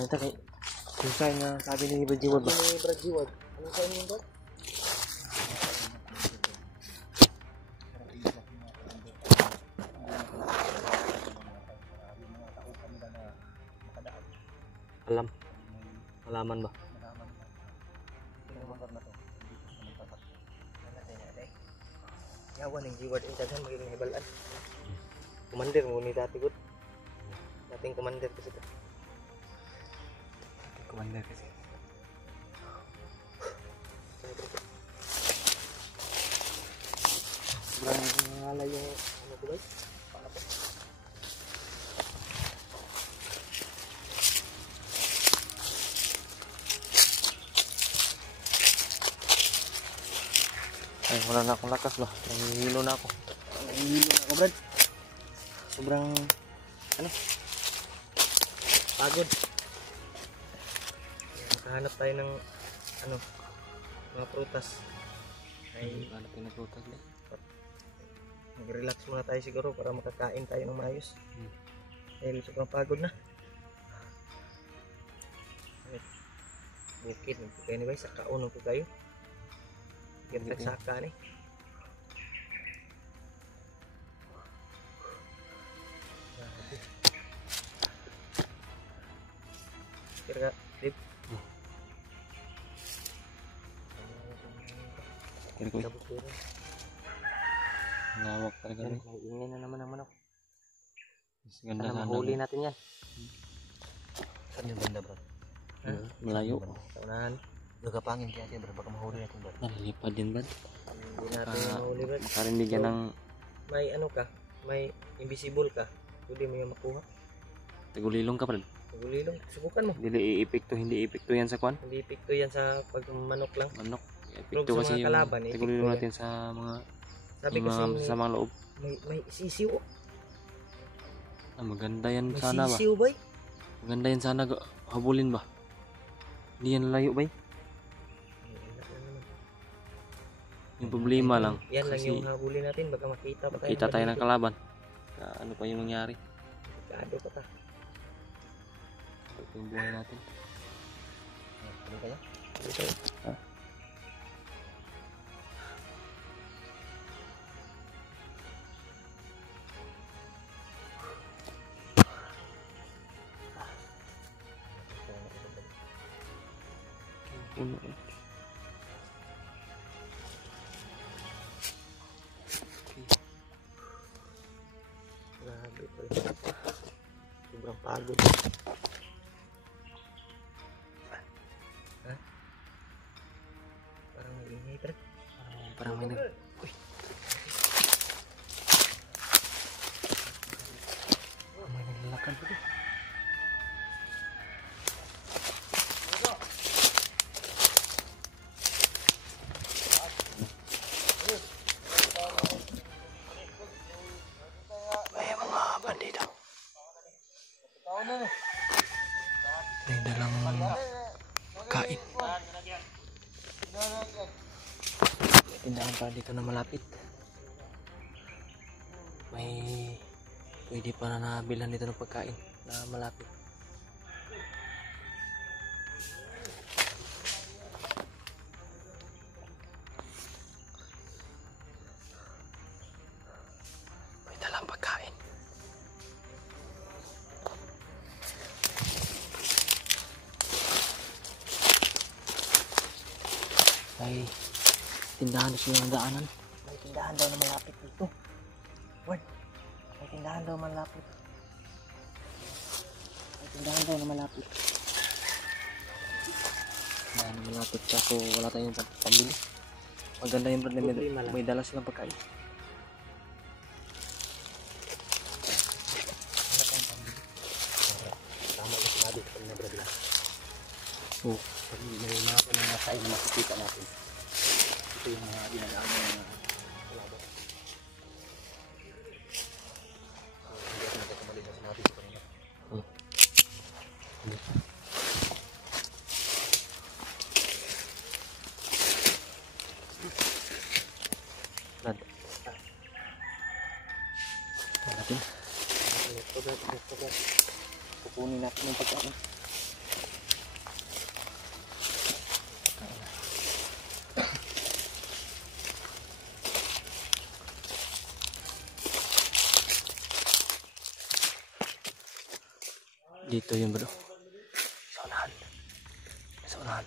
Ito kay yung kain na sabi ni Brad Jiwad ba? Sabi ni Brad Jiwad. Anong kain yun, Brad? Halaman ba? Yawan ng Jiwad yung daghan magiging hibalaan. Commander mo ni dati good. Dating commander kasi ito. Commander kasi. Sobrang ngalala yung ano ko ba? Paano po? Ay, wala na akong lakas ba? Nangihilo na ako. Nangihilo na ako, Brad. Sobrang ano? Pagod. Makahanap tayo ng ano? Mga prutas. Ay, hanap tayo ng prutas ba? Mag-relax muna tayo siguro para makakain tayo ng maayos. Dahil sobrang pagod na. Bukid, nagpukay ni ba? Sa kauno po kayo. Gantag saka ni. Kira dip. Kira ko. Ngawak talaga rin. Ingay na naman ang manok. Mas ganda Sana sana. mahuli natin yan. Saan yung banda, bro? Malayo. Saunahan. Nagapangin kaya siya, bro. Baka mahuli natin, bro. Nalilipad din ba? Hindi natin mahuli, bro. Makarindigan ng May ano ka, may invisible ka. Pwede mo yung makuha. tagulilong ka pa rin. Nagulilong, subukan mo. Hindi epekto yan sa kwan. Hindi epekto yan sa pagmanok lang. Manok. Pero Epekto sa kasi mga yung kalaban, tagulilong epekto natin sa mga Sabi kasi sa mga loob. may sisiw. Maganda yan May sana ba? sisiw ba? Maganda yan sana habulin ba? Hindi yan layo ba? Yung problema lang. Yan lang kasi yung habulin natin. Baka makita pa tayo. makita tayo ng kalaban. Ano pa yung mangyari? Delikado pa ta. Ito yung buhay natin. Ano kaya? Ha? Puno. Grabe po. Sobrang pagod. Ha? Parang nag-ingay pa rin. Parang may nag... Uy! May naglalakad pa rin. May mga bandido. May dalang kain. Tindahan pa dito na malapit. May pwede pa na nabilhan dito ng pagkain na malapit. May dalang pagkain. May tindahan siya ng daanan. May tindahan daw na malapit dito. Word. May tindahan daw malapit. May tindahan daw na malapit. Tindahan na malapit siya so wala tayong pambili. Maganda yung brand na may dala silang pagkain. Wala tayong pambili. Tama yung sinabi ko na brad lang. Oh. May mga pananasay na makikita natin. Ito yung mga dinadaan ng kalaban. Hindi natin nakamali na sinabi ko kanina. Brad. Natin. Kukunin natin yung pagkain. Dito yung bro. Sa unahan. Sa unahan.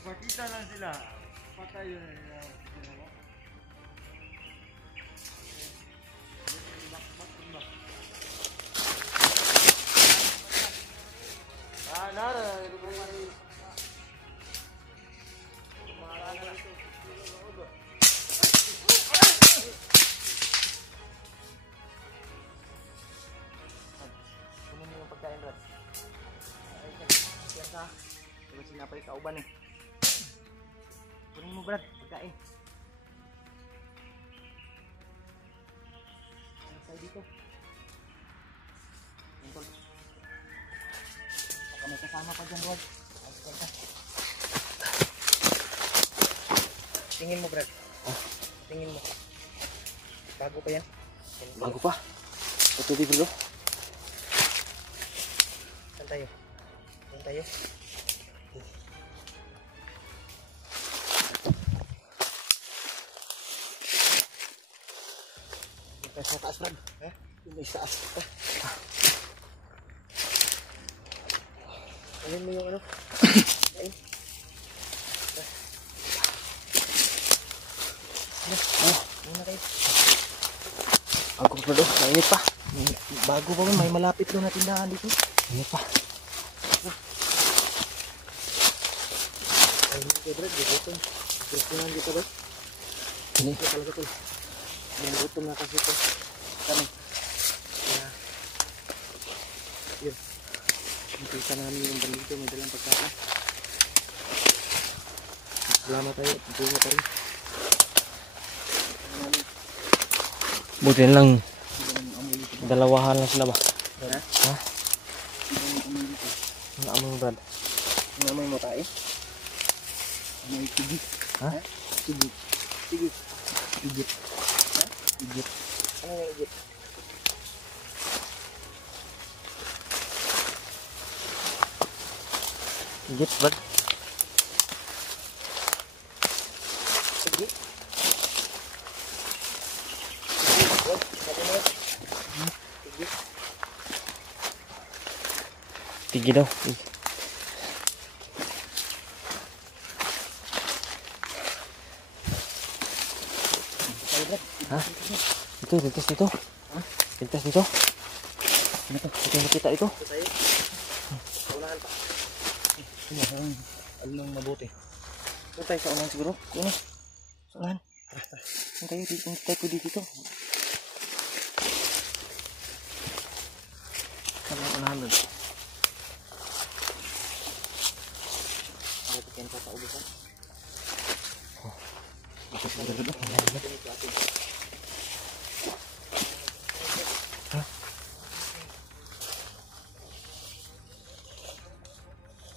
Magpakita lang sila. Patay yun. Kunin mo yung pagkain, Brad. Ay, yan ka. Diba sinapay ka uban eh. Kunin mo, Brad, pagkain. Ano tayo dito? Yan, tol. Baka may kasama pa dyan, Brad. Ayos ka. Tingin mo, Brad. Tingin mo. Bago pa yan? Bago pa. Ito di bro. Saan tayo? Saan tayo? Yung sa taas, Brad. Yung may taas. Alin mo yung ano? Ayun. Ano kayo? Bago pa bro. Mainit pa. Bago pa, may malapit doon na tindahan dito. Mainit pa. Ay, hindi Brad, gutom. Gutom na dito, Brad. Ini. Ito talaga ito. May gutom na kasi ito. Kami. Kaya, yun. Nakita namin yung bandito, may dalang pagkain. Salamat tayo, bunga pa rin. Buti na lang. Dalawahan lang sila ba? Ha? Ang amoy mo, Brad. Ang amoy mo tayo? May tigit. Ha? Tigit. Tigit. Tigit. Ha? Tigit. Ano yung tigit? Higit, Brad. Tigit? Tigit? Sabi mo? Tigit? Tigi daw. Tigi. Ha? Ito, ligtas dito. Ha? Ligtas dito. Ano to? Ito yung nakita ito. Ito tayo. Unahan pa. Anong mabuti? Ito tayo sa unahan siguro. Ano? Sa unahan. Saan tayo? Saan tayo pwede dito? Saan ang unahan doon? Ako pikin ka sa ubusan. Ito sa unahan.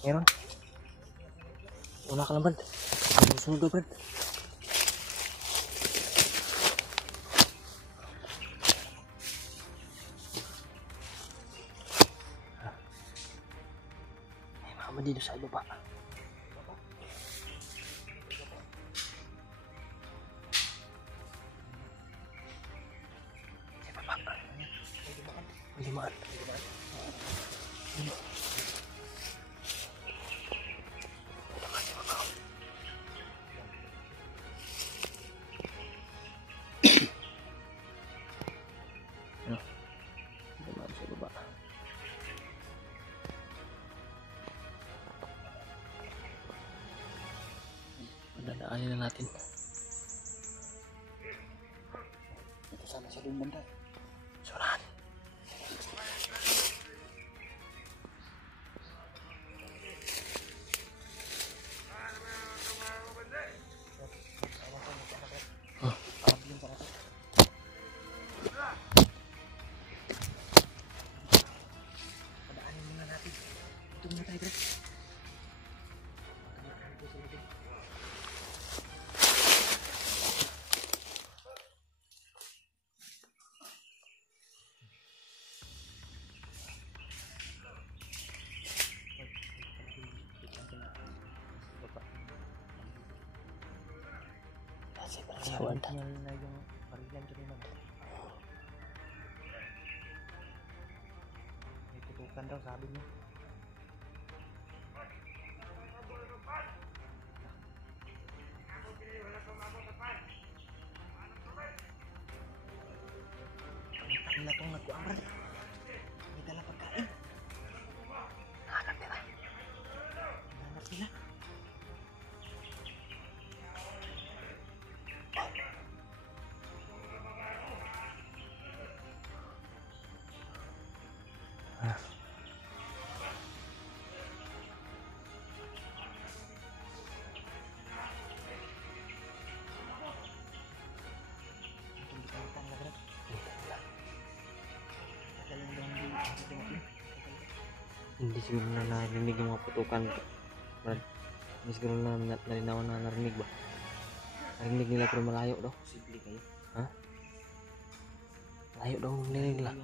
Meron. Una ka lang, Brad. Sunod daw, Brad. May mama dito sa ibaba. Sa ibaba. May limaan. Limaan sa ibaba. Dadaanin na natin. Ito sana sa doon banda. Surahan. Dito muna tayo, Brad. Sawan ta. Na yung parilan kanina. May tutukan daw, sabi niya. Nila itong nagkuamran. May dala pagkain. Hanap nila. Hanap nila. Hindi siguro na narinig yung mga putukan, Brad. Hindi siguro na nalinawan na narinig ba? Narinig nila pero malayo daw. Posible kayo. Ha? Malayo daw narinig nila.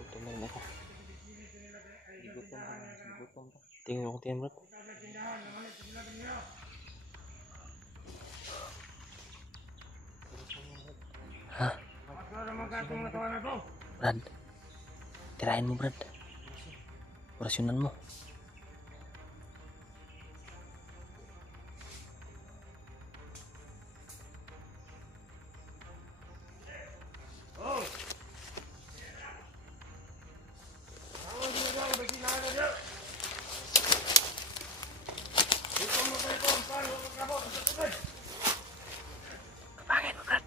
Gutom na rin ako. Gutom pa. Tingin ako tiyan, Brad. Ha? Brad. Tirahin mo, Brad. Orasyonan mo. Bakit mo, Brad?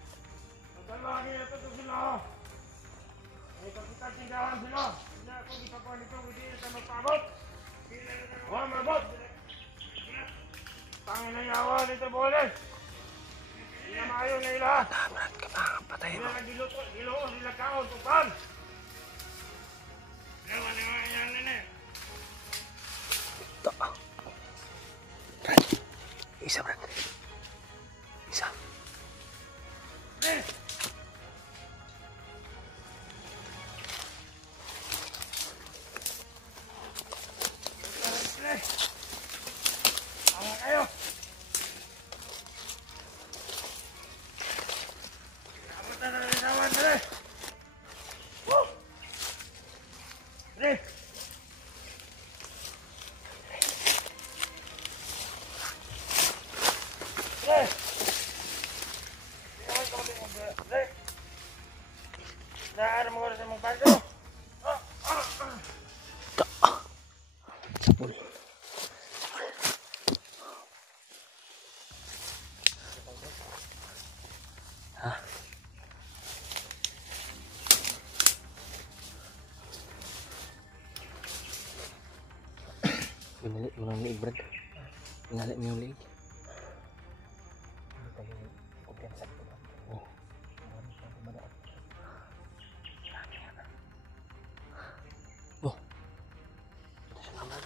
Tangin na yawa dito, boles. Hindi na maayo na ila. Brad, kapatay mo. Diluon sila kaon, tupan. Naman yan, nene. Ito. Brad. Isa, Brad. Isa. Awa kayo. Kamusta na rin naman, dre? Woo! Dre! Dre! Di naman kamutin mo, Dre. Naaram mo ko sa mong panto. Sapul. Ha? Binalik mo ng liig, Brad. Binalik mo yung liig. Hindi tayo kumpiyansa dito, Brad. Oh. Marami siyang dumadaan. Oh. Ito siya naman.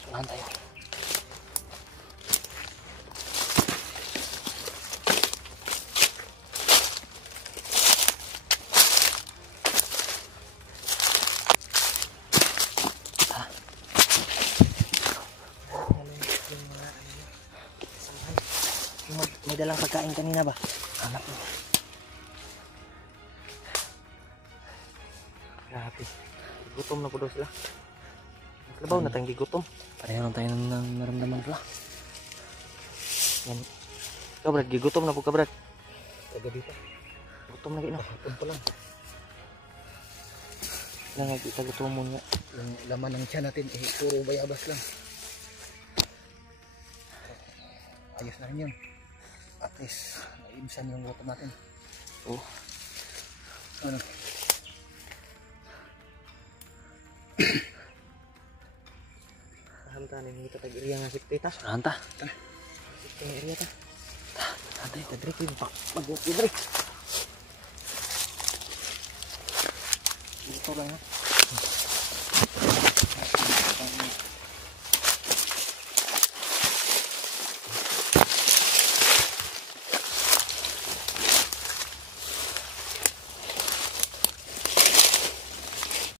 Sunahan tayo. May dalang pagkain kanina ba? Anak mo. Grabe. Gutom na po daw sila. Labaw na tayong gigutom. Pareho lang tayo ng naramdaman pala. Yan. Ikaw, Brad, gigutom na po ka, Brad. Kagabi pa. Gutom lagi na. Hapon pa lang. Yan nga, kita gutom mo nga. Yung laman ng tiyan natin, puro bayabas lang. Ayos na rin yun. At least, naibisan yung gutom natin. Oh. Ano? Paham ta, nangita tag-iriya nga sipte ta. Surahan ta. Sipte nga iriya ta. Ate. Tadri ko yung mag-uot yun, Dre. Dito lang ha.